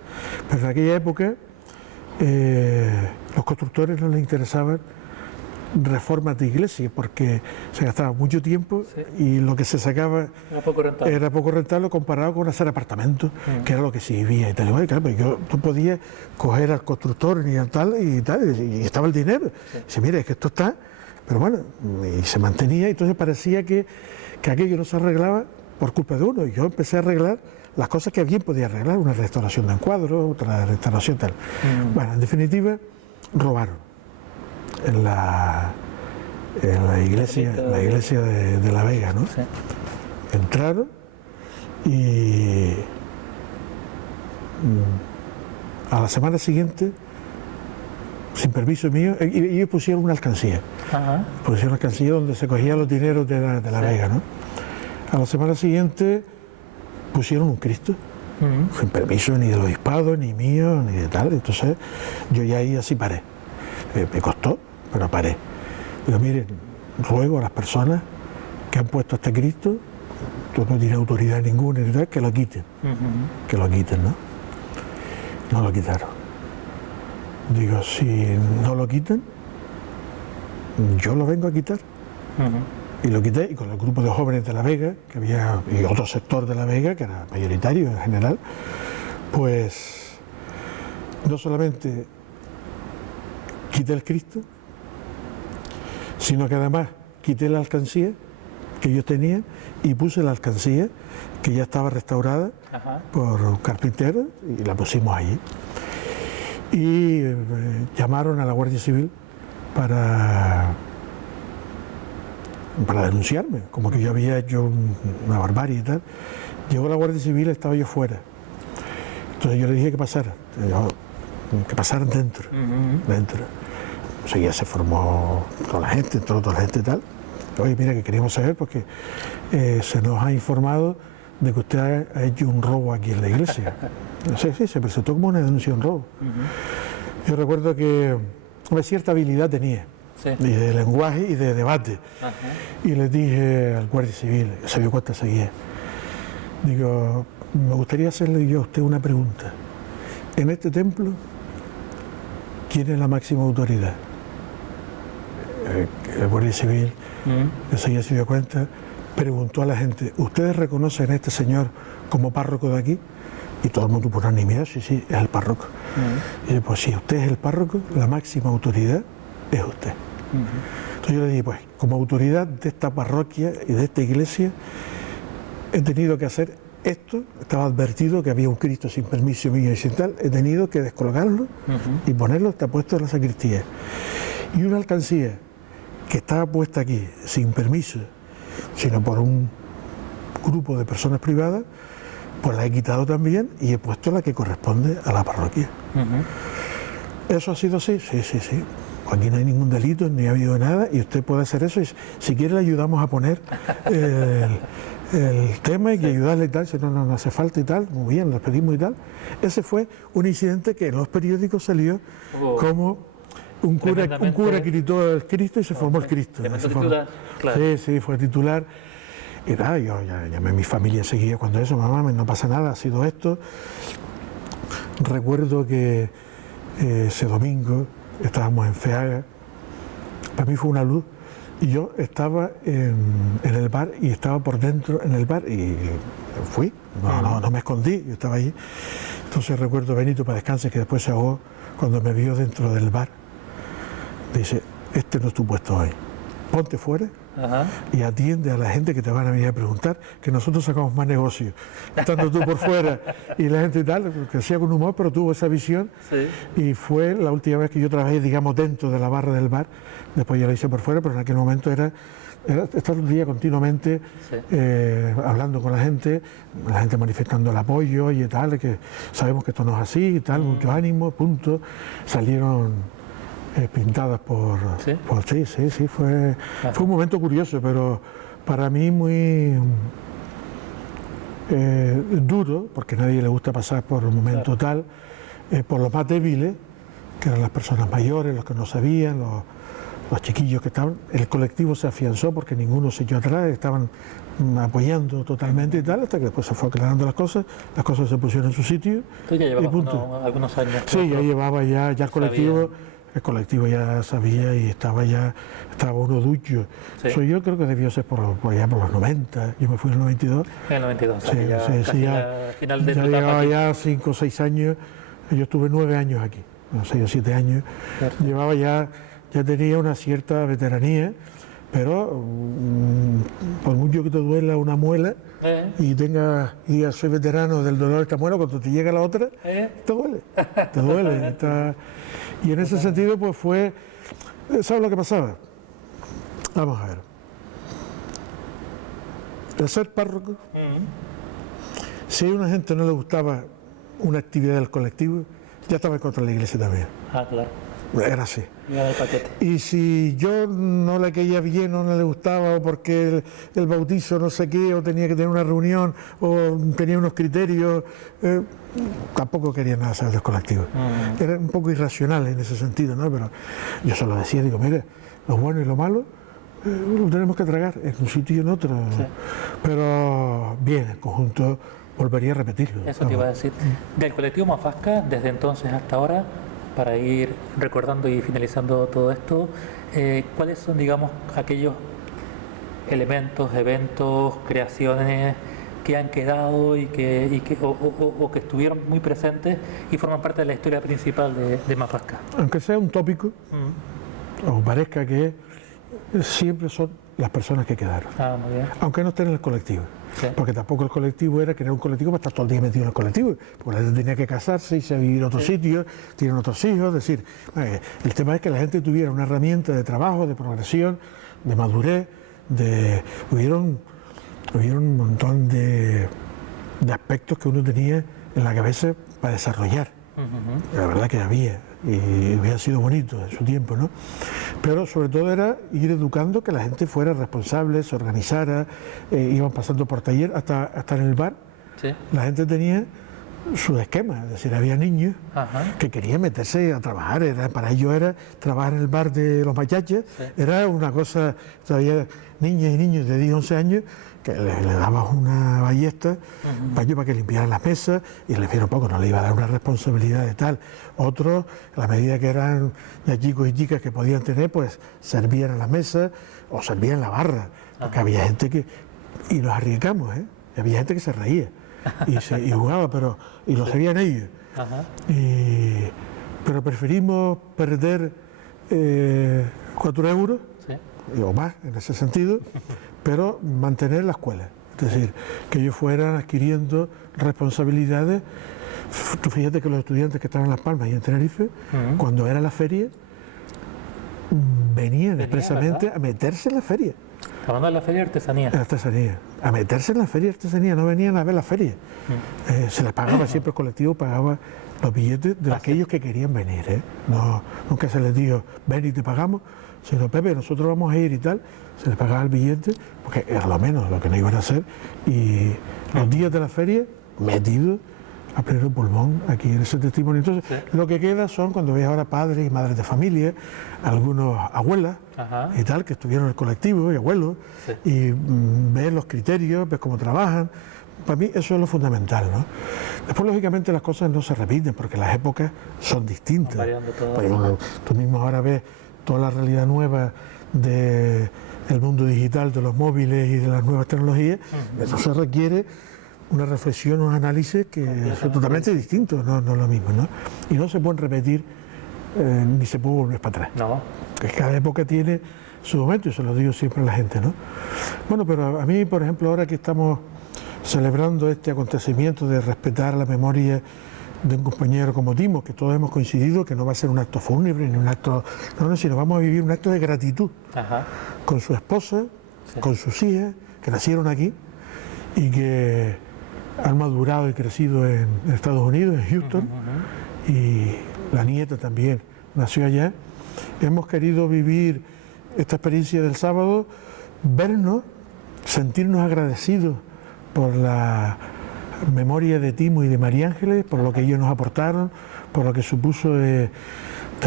Pero en aquella época los constructores no les interesaban reformas de iglesia porque se gastaba mucho tiempo, sí, y lo que se sacaba era poco rentable comparado con hacer apartamentos, que era lo que se vivía y tal. Y claro, pues tú podías coger al constructor y estaba el dinero. Sí. Y dice, mira, es que esto está, pero bueno, y se mantenía, y entonces parecía que aquello no se arreglaba por culpa de uno. Y yo empecé a arreglar las cosas que bien podía arreglar, una restauración de encuadros, otra restauración tal. Bueno, en definitiva, robaron en la iglesia de La Vega, ¿no? Sí. Entraron y a la semana siguiente, sin permiso mío, ellos pusieron una alcancía. Pusieron una alcancía donde se cogían los dineros de la Vega, ¿no? A la semana siguiente pusieron un Cristo, sin permiso ni del obispado, ni mío, ni de tal. Entonces yo ya ahí así paré. Me costó, pero paré. Digo, miren, ruego a las personas que han puesto este Cristo, tú no tienes autoridad ninguna, ni tal, que lo quiten. Que lo quiten, ¿no? No lo quitaron. Digo, si no lo quitan, yo lo vengo a quitar. Y lo quité, y con el grupo de jóvenes de La Vega, que había, y otro sector de La Vega, que era mayoritario en general, pues no solamente quité el Cristo, sino que además quité la alcancía que yo tenía y puse la alcancía que ya estaba restaurada por un carpintero y la pusimos allí. Y llamaron a la Guardia Civil para denunciarme, como que yo había hecho una barbarie y tal. Llegó la Guardia Civil, estaba yo fuera. Entonces yo le dije que pasaran dentro. Enseguida se formó toda la gente, toda la gente y tal. Oye, mira, que queríamos saber porque se nos ha informado de que usted ha hecho un robo aquí en la iglesia. Sí, se presentó como una denuncia de un robo. Yo recuerdo que una cierta habilidad tenía, sí, y de lenguaje y de debate. Y le dije al Guardia Civil, se dio cuenta seguía, digo, me gustaría hacerle yo a usted una pregunta. En este templo, ¿quién es la máxima autoridad? El Guardia Civil enseguida se dio cuenta, preguntó a la gente, ¿ustedes reconocen a este señor como párroco de aquí? Y todo el mundo por unanimidad, sí, es el párroco. Y yo, pues si usted es el párroco, la máxima autoridad es usted. Entonces yo le dije, pues como autoridad de esta parroquia y de esta iglesia, he tenido que hacer esto, estaba advertido que había un Cristo sin permiso mío y sin tal, he tenido que descolgarlo y ponerlo, está puesto en la sacristía. Y una alcancía que estaba puesta aquí sin permiso, sino por un grupo de personas privadas, pues la he quitado también y he puesto la que corresponde a la parroquia. ¿Eso ha sido así? Sí. Aquí no hay ningún delito, ni ha habido nada, y usted puede hacer eso. Y si quiere le ayudamos a poner el tema y que ayudarle y tal. Si no hace falta y tal, muy bien, lo pedimos y tal. Ese fue un incidente que en los periódicos salió como un cura gritó el Cristo y se formó el Cristo. Claro. Sí, fue titular. Y nada, yo ya llamé a mi familia enseguida cuando eso, mamá, no pasa nada, ha sido esto. Recuerdo que ese domingo estábamos en Feaga, para mí fue una luz. Y yo estaba en el bar y estaba por dentro en el bar y fui, no me escondí, yo estaba ahí. Entonces recuerdo a Benito, para descanse, que después se ahogó cuando me vio dentro del bar. Dice, este no es tu puesto hoy, ponte fuera. Ajá. Y atiende a la gente que te van a venir a preguntar, que nosotros sacamos más negocio estando tú por fuera y la gente y tal, que hacía con humor, pero tuvo esa visión. Sí. Y fue la última vez que yo trabajé, digamos, dentro de la barra del bar. Después ya lo hice por fuera, pero en aquel momento era estar un día continuamente hablando con la gente manifestando el apoyo y tal, que sabemos que esto no es así y tal, mucho ánimo, punto. Salieron pintadas por... Sí, fue un momento curioso, pero para mí muy duro, porque a nadie le gusta pasar por un momento tal, por los más débiles, que eran las personas mayores, los que no sabían, los chiquillos que estaban. El colectivo se afianzó porque ninguno se echó atrás, estaban apoyando totalmente y tal, hasta que después se fue aclarando las cosas se pusieron en su sitio. Tú ya llevabas algunos años. Sí, ya llevaba ya el colectivo. El colectivo ya sabía y estaba uno ducho. Sí. Yo creo que debió ser por allá por los 90, yo me fui en el 92. En el 92, sí, ya final de ya llevaba ya 5 o 6 años, yo estuve 9 años aquí, 6 o 7 años. Perfecto. Llevaba ya tenía una cierta veteranía, pero por mucho que te duela una muela y digas soy veterano del dolor de esta muela, cuando te llega la otra, te duele. Y en ese sentido, pues fue, ¿sabes lo que pasaba? Vamos a ver. El ser párroco, si a una gente no le gustaba una actividad del colectivo, ya estaba contra la iglesia también. Ah, claro. Era así. Y si yo no le caía bien o no le gustaba, o porque el bautizo no sé qué, o tenía que tener una reunión, o tenía unos criterios, tampoco quería nada saber del colectivo. Era un poco irracional en ese sentido, ¿no? Pero yo se lo decía, digo, mire, lo bueno y lo malo lo tenemos que tragar en un sitio y en otro. Sí. Pero bien, el conjunto volvería a repetirlo. Eso te iba a decir. Del colectivo Mafasca, desde entonces hasta ahora, para ir recordando y finalizando todo esto, ¿cuáles son, digamos, aquellos elementos, eventos, creaciones que han quedado y que estuvieron muy presentes y forman parte de la historia principal de Mafasca? Aunque sea un tópico, o parezca que siempre son las personas que quedaron, muy bien. Aunque no estén en el colectivo. Sí. Porque tampoco el colectivo era crear un colectivo para estar todo el día metido en el colectivo, porque la gente tenía que casarse, irse a vivir a otro sitio, tienen otros hijos, es decir, el tema es que la gente tuviera una herramienta de trabajo, de progresión, de madurez, hubieron un montón de aspectos que uno tenía en la cabeza para desarrollar. La verdad que había, y hubiera sido bonito en su tiempo, ¿no? Pero sobre todo era ir educando, que la gente fuera responsable, se organizara, iban pasando por taller hasta en el bar. Sí. La gente tenía sus esquemas, es decir, había niños que querían meterse a trabajar, para ellos era trabajar en el bar de los machaches, era una cosa, todavía niñas y niños de 10, 11 años, que le dabas una ballesta para que limpiaran las mesas y le dieron poco, no le iba a dar una responsabilidad de tal. Otros, a la medida que eran ya chicos y chicas que podían tener, pues servían en las mesas o servían en la barra, porque había gente que, y nos arriesgamos, había gente que se reía y jugaba, y lo sabían ellos. Pero preferimos perder 4 euros o más en ese sentido, pero mantener la escuela, es decir, que ellos fueran adquiriendo responsabilidades. Tú fíjate que los estudiantes que estaban en Las Palmas y en Tenerife, cuando era la feria, venían expresamente, ¿verdad?, a meterse en la feria. Hablando de la feria de artesanía. A meterse en la feria de artesanía, no venían a ver la feria. Se les pagaba siempre, el colectivo pagaba los billetes de aquellos que querían venir. No, nunca se les dijo, ven y te pagamos, sino, Pepe, nosotros vamos a ir y tal. Se les pagaba el billete, porque era lo menos lo que no iban a hacer. Y los días de la feria, metidos a pleno pulmón aquí en ese testimonio. Entonces, lo que queda son, cuando ves ahora padres y madres de familia, algunos abuelas y tal, que estuvieron en el colectivo, y abuelos, y ves los criterios, ves cómo trabajan. Para mí eso es lo fundamental, ¿no? Después, lógicamente, las cosas no se repiten, porque las épocas son distintas. Variando todo. Tú mismo ahora ves toda la realidad nueva del mundo digital, de los móviles y de las nuevas tecnologías, eso se requiere una reflexión, un análisis que son totalmente distintos, no es lo mismo, ¿no? Y no se pueden repetir ni se puede volver para atrás. No. Que cada época tiene su momento y se lo digo siempre a la gente, ¿no? Bueno, pero a mí, por ejemplo, ahora que estamos celebrando este acontecimiento de respetar la memoria de un compañero como Timo, que todos hemos coincidido que no va a ser un acto fúnebre ni un acto, no, sino vamos a vivir un acto de gratitud con su esposa, con sus hijas, que nacieron aquí y que han madurado y crecido en Estados Unidos, en Houston, y la nieta también nació allá. Hemos querido vivir esta experiencia del sábado, vernos, sentirnos agradecidos por la memoria de Timo y de María Ángeles, por lo que ellos nos aportaron, por lo que supuso de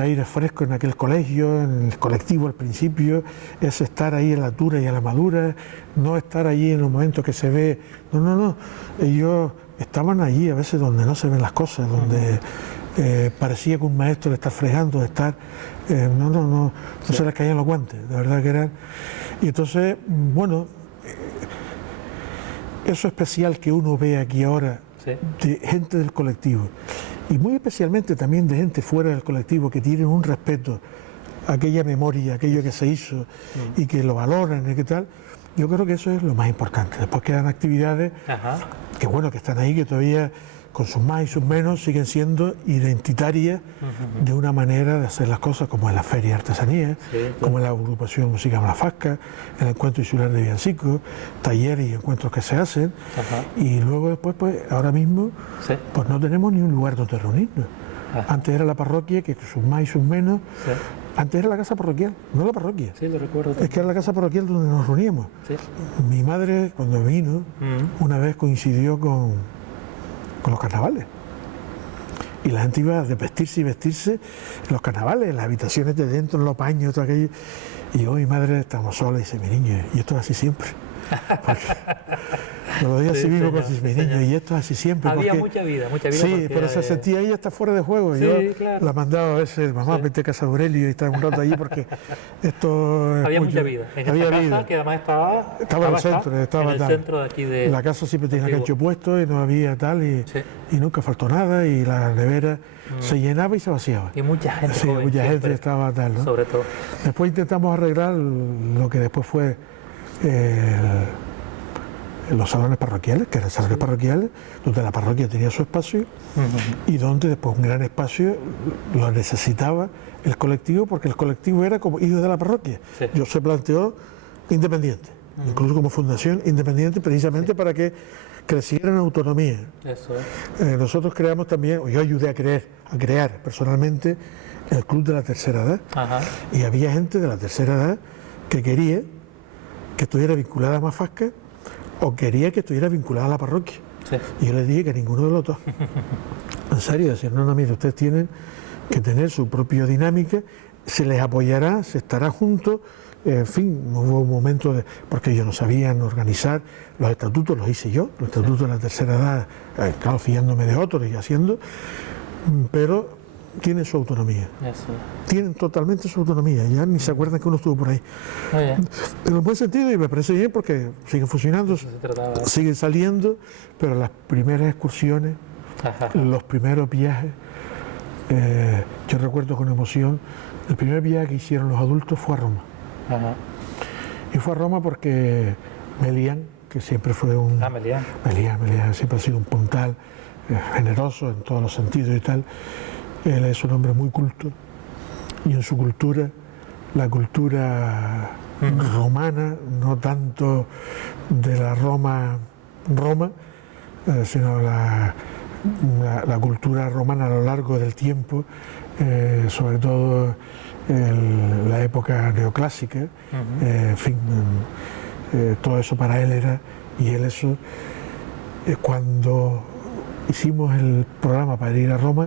aire fresco en aquel colegio, en el colectivo al principio, es estar ahí a la altura y a la madura, no estar allí en los momentos que se ve, no, ellos estaban allí a veces donde no se ven las cosas, donde parecía que un maestro le está fregando, de estar, no se les caían los guantes, de verdad que eran. Y entonces, bueno, eso especial que uno ve aquí ahora, de gente del colectivo, y muy especialmente también de gente fuera del colectivo que tienen un respeto a aquella memoria, aquello que se hizo y que lo valoran y qué tal, yo creo que eso es lo más importante. Después quedan actividades que bueno, que están ahí, que todavía con sus más y sus menos siguen siendo identitarias de una manera de hacer las cosas, como en la Feria de Artesanía, como en la agrupación musical La Fasca, el encuentro insular de villancicos, talleres y encuentros que se hacen, y luego después, pues ahora mismo, pues no tenemos ni un lugar donde reunirnos. Antes era la parroquia, que sus más y sus menos, antes era la casa parroquial, no la parroquia. Sí, lo recuerdo. Es que era la casa parroquial donde nos reuníamos. Mi madre, cuando vino, una vez coincidió con los carnavales. Y la gente iba a vestirse y vestirse en los carnavales, en las habitaciones de dentro, en los paños, todo aquello. Y yo, mi madre, estamos sola y dice, mi niño, y esto es así siempre. Porque todos los días sí, vivo con mi niño, y esto es así siempre. Había porque, mucha vida. Sí, pero se sentía ella está fuera de juego. Sí, yo claro. la mandaba a veces, mamá, vete a casa de Aurelio y estar un rato allí porque esto es había mucho. Mucha vida. En había esa vida. Casa, que además estaba en el centro, en el centro de aquí de... La casa siempre tenía gancho puesto y no había tal, y nunca faltó nada, y la nevera se llenaba y se vaciaba. Y mucha gente. Sí, joven, mucha gente estaba tal, ¿no? Sobre todo. Después intentamos arreglar lo que después fue los salones parroquiales, que eran salones parroquiales, donde la parroquia tenía su espacio y donde después un gran espacio lo necesitaba el colectivo, porque el colectivo era como hijo de la parroquia. Yo se planteó independiente, incluso como fundación independiente, precisamente para que creciera en autonomía. Eso es. Nosotros creamos también, o yo ayudé a crear personalmente el Club de la Tercera Edad, y había gente de la tercera edad que quería que estuviera vinculada a Mafasca o quería que estuviera vinculada a la parroquia. Y yo les dije que ninguno de los dos. En serio, decir, no, mire, ustedes tienen que tener su propia dinámica, se les apoyará, se estará juntos, en fin, hubo un momento porque ellos no sabían organizar, los estatutos los hice yo, los estatutos de la tercera edad, claro, fiándome de otros y haciendo, pero tienen su autonomía. Tienen totalmente su autonomía, ya ni se acuerdan que uno estuvo por ahí. En un buen sentido, y me parece bien porque siguen funcionando, siguen saliendo, pero las primeras excursiones, los primeros viajes, yo recuerdo con emoción, el primer viaje que hicieron los adultos fue a Roma. Y fue a Roma porque Melián, que siempre fue un... Melián siempre ha sido un puntal generoso en todos los sentidos y tal. Él es un hombre muy culto, y en su cultura, la cultura romana, no tanto de la Roma, sino la cultura romana a lo largo del tiempo, sobre todo en la época neoclásica, en fin, todo eso para él era, y él eso, cuando hicimos el programa para ir a Roma,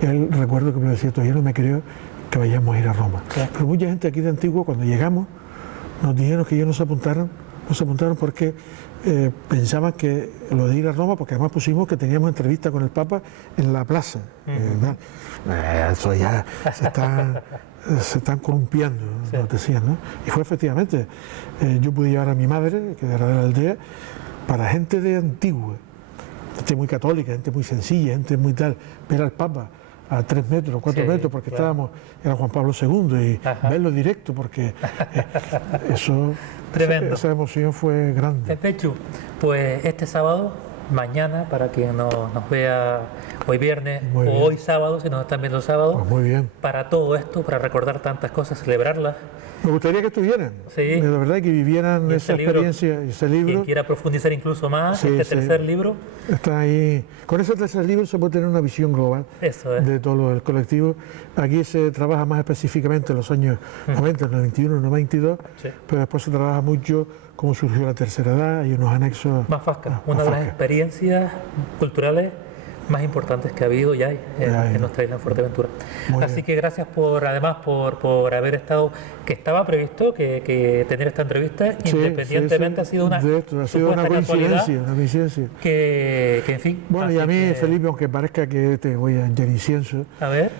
él recuerdo que me decía, todavía no me creo que vayamos a ir a Roma. Pero mucha gente aquí de Antigua, cuando llegamos, nos dijeron que ellos nos apuntaron no se apuntaron porque pensaban que lo de ir a Roma, porque además pusimos que teníamos entrevista con el Papa en la plaza. Eso ya se están columpiando, Sí. nos decían, ¿no? Y fue efectivamente, yo pude llevar a mi madre, que era de la aldea, para gente de Antigua, gente muy católica, gente muy sencilla, gente muy tal, ver al Papa a 3 metros, 4 Sí, metros, porque claro. estábamos, era Juan Pablo II, y Ajá. verlo directo, porque eso, Tremendo. esa emoción fue grande. Pechu, pues este sábado, mañana, para quien nos vea hoy viernes Muy o bien. hoy sábado, si nos están viendo el sábado, Pues muy bien. para todo esto, para recordar tantas cosas, celebrarlas. Me gustaría que estuvieran, Sí. de verdad, que vivieran Y esa ese libro, experiencia, ese Quien libro. quiera profundizar incluso más, Sí, este sí. tercer libro, Está ahí. Con ese tercer libro se puede tener una visión global eso es. de todo lo del colectivo. Aquí se trabaja más específicamente en los años 90, 91, 92, Sí. pero después se trabaja mucho cómo surgió la tercera edad, hay unos anexos. Mafasca, una de las Mafasca. experiencias culturales más importantes que ha habido y hay en nuestra isla en Fuerteventura. Muy Así bien. que gracias además por haber estado, que estaba previsto que tener esta entrevista, Sí, independientemente sí, sí. ha sido una De esto, ha sido una supuesta coincidencia, casualidad una coincidencia. que en fin. Bueno, y así a mí, que, Felipe, aunque parezca que te voy a echar incienso, a ver,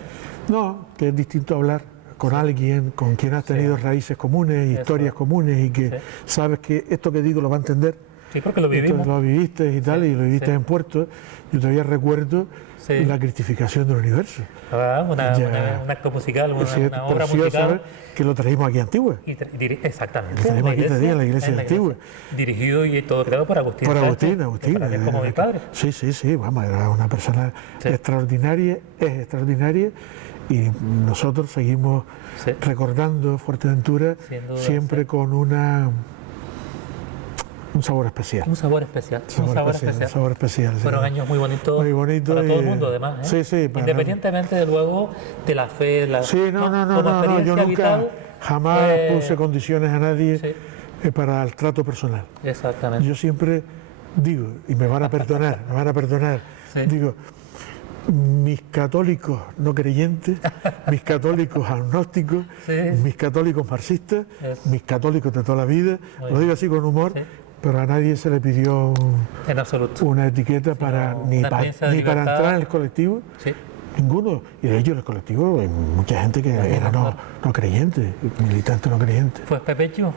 no, que es distinto hablar con alguien con quien has tenido raíces comunes, Eso. historias comunes y que Sí. sabes que esto que digo lo va a entender. sí, porque lo Esto vivimos. lo viviste y tal, y lo viviste sí. en Puerto. Yo todavía recuerdo Sí. la cristificación del universo. Ah, un Ya. acto musical, una Sí, obra precioso, musical. ¿sabes? Que lo trajimos aquí a Antigua. Exactamente. Lo tenemos en aquí todavía en la iglesia en de Antigua. Dirigido y todo creado por Agustín. Por Sánchez, Agustín, que Agustín. para mí es como mi padre. Sí, sí, sí, vamos, era una persona Sí. extraordinaria, es extraordinaria, y nosotros seguimos Sí. recordando Fuerteventura Sin duda, siempre sí. con un sabor especial. Un sabor especial. Un sabor especial. sí. Fueron años muy bonitos, Muy bonito para todo el y- mundo, además. ¿eh? Sí, sí, para- Independientemente, de luego, de la fe. Sí, no, como yo experiencia nunca, vital, jamás fue- puse condiciones a nadie Sí. para el trato personal. Exactamente. Yo siempre digo, y me van a perdonar, Sí. digo, mis católicos no creyentes, mis católicos agnósticos, Sí. mis católicos marxistas, Eso. mis católicos de toda la vida, Muy lo digo así con humor, Sí. pero a nadie se le pidió En absoluto. una etiqueta para, Sino ni, una para, experiencia de ni para libertad. entrar en el colectivo. Sí. Ninguno. Y de hecho en el colectivo hay mucha gente que era no creyente, militante no creyente. Pues Pepechu,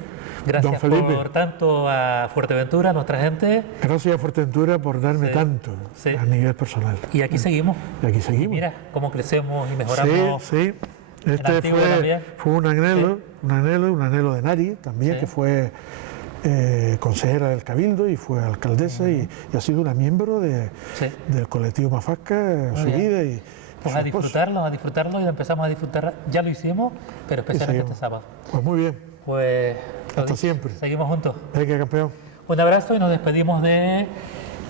gracias Don Felipe. por tanto a Fuerteventura, a nuestra gente. Gracias a Fuerteventura por darme Sí, tanto sí. a nivel personal. Y aquí seguimos. Y aquí Y seguimos. mira cómo crecemos y Sí, mejoramos. sí. Este Antigua también. fue un anhelo de Nari también, Sí. que fue consejera del Cabildo y fue alcaldesa y ha sido una miembro Sí. del colectivo Mafasca en su bien. vida y Pues su a esposo. disfrutarlo y lo empezamos a disfrutar. Ya lo hicimos, pero especialmente seguimos. este sábado. Pues muy bien, Pues lo Hasta dicho, siempre. Seguimos juntos. venga campeón. Un abrazo y nos despedimos de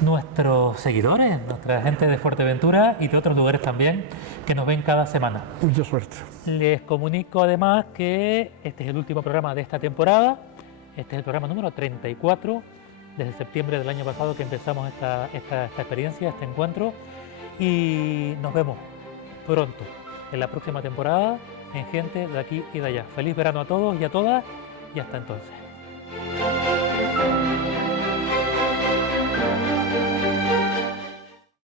nuestros seguidores, nuestra gente de Fuerteventura y de otros lugares también que nos ven cada semana. Mucha suerte. Les comunico además que este es el último programa de esta temporada. Este es el programa número 34, desde septiembre del año pasado que empezamos esta experiencia, este encuentro. Y nos vemos pronto en la próxima temporada en Gente de Aquí y de Allá. Feliz verano a todos y a todas y hasta entonces.